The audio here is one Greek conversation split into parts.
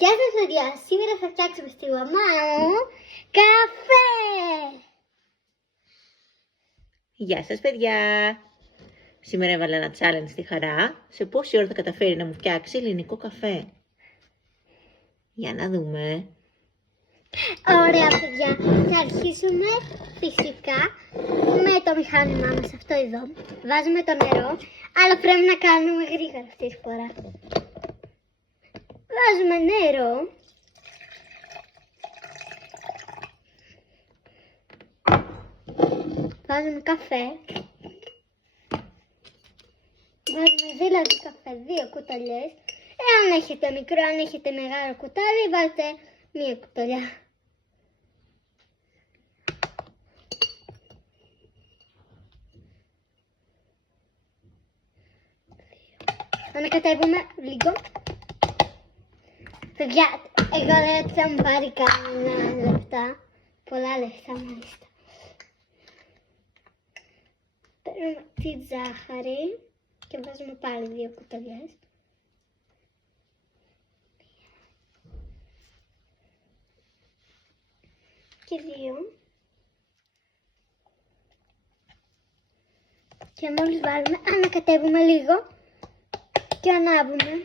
Γεια σας παιδιά, σήμερα θα φτιάξουμε στη μαμά μου καφέ! Γεια σας παιδιά! Σήμερα έβαλα ένα challenge στη Χαρά, σε πόση ώρα θα καταφέρει να μου φτιάξει ελληνικό καφέ. Για να δούμε. Ωραία παιδιά, θα αρχίσουμε φυσικά με το μηχάνημά μας αυτό εδώ. Βάζουμε το νερό, αλλά πρέπει να κάνουμε γρήγορα αυτή τη φορά. Βάζουμε νερό. Βάζουμε καφέ. Βάζουμε δηλαδή καφέ 2 κουταλιές. Εάν έχετε μικρό, αν έχετε μεγάλο κουτάλι, βάλτε 1 κουταλιά. Ανακατεύουμε λίγο. Παιδιά, εγώ λέω ότι θα μου πάρει κανένα λεπτά. Πολλά λεπτά μάλιστα. Παίρνουμε τη ζάχαρη και βάζουμε πάλι 2 κουταλιές. Και 2. Και μόλις βάλουμε, ανακατεύουμε λίγο και ανάβουμε.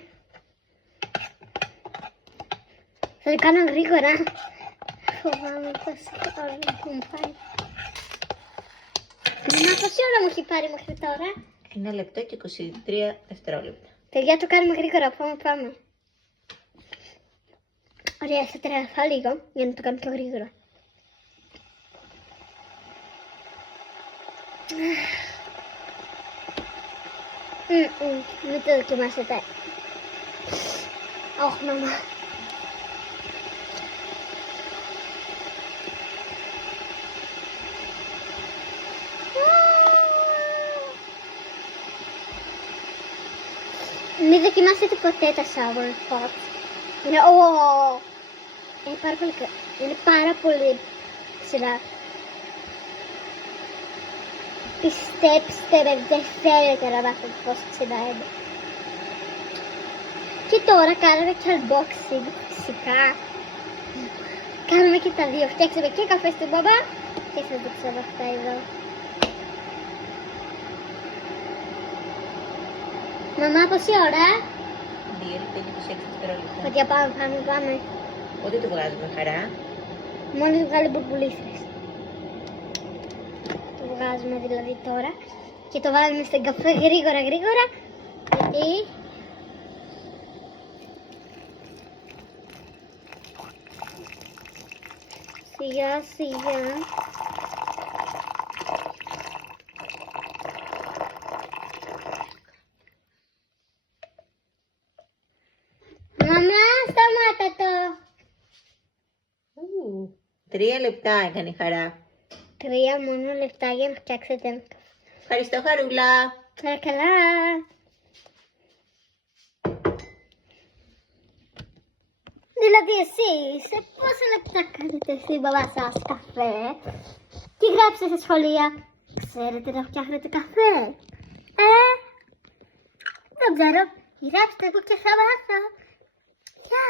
Θα το κάνω γρήγορα. Φοβάμαι πως όλα μου πάει. Μαμά, πόση ώρα μου έχει πάρει μέχρι τώρα? 1 λεπτό και 23 δευτερόλεπτα. Παιδιά, το κάνουμε γρήγορα. Πάμε. Ωραία, θα τρελαθώ λίγο για να το κάνω πιο γρήγορα. Μην το δοκιμάσετε. Όχι, μαμά. Μην δοκιμάσετε ποτέ τα sour pot. Είναι πάρα πολύ ψηλά. Πιστέψτε με, δεν θέλετε να μάθετε πόσο ψηλά είναι. Και τώρα κάναμε και unboxing φυσικά. Κάνουμε και τα δύο. Φτιάξαμε και καφέ στην μαμά και σας δείξαμε αυτά εδώ. Μαμά, πόση ώρα? 2 λεπτά και 26 δευτερόλεπτα. Παιδιά, πάμε. Πότε το βγάζουμε, Χαρά? Μόλις βγάλει μπουρμπουλήθρες. Το βγάζουμε δηλαδή τώρα και το βάλουμε στον καφέ γρήγορα γιατί σιγά. Μαμά, σταμάτα το. 3 λεπτά έκανε η Χαρά. 3 μόνο λεπτά για να φτιάξετε ένα καφέ. Ευχαριστώ, Χαρούλα. Καλά. Δηλαδή εσείς, σε πόσα λεπτά κάνετε στην μαμά σας καφέ? Τι γράψετε στα σχολεία? Ξέρετε να φτιάχνετε καφέ? Δεν ξέρω. Γράψτε που και θα μάθω. Γεια.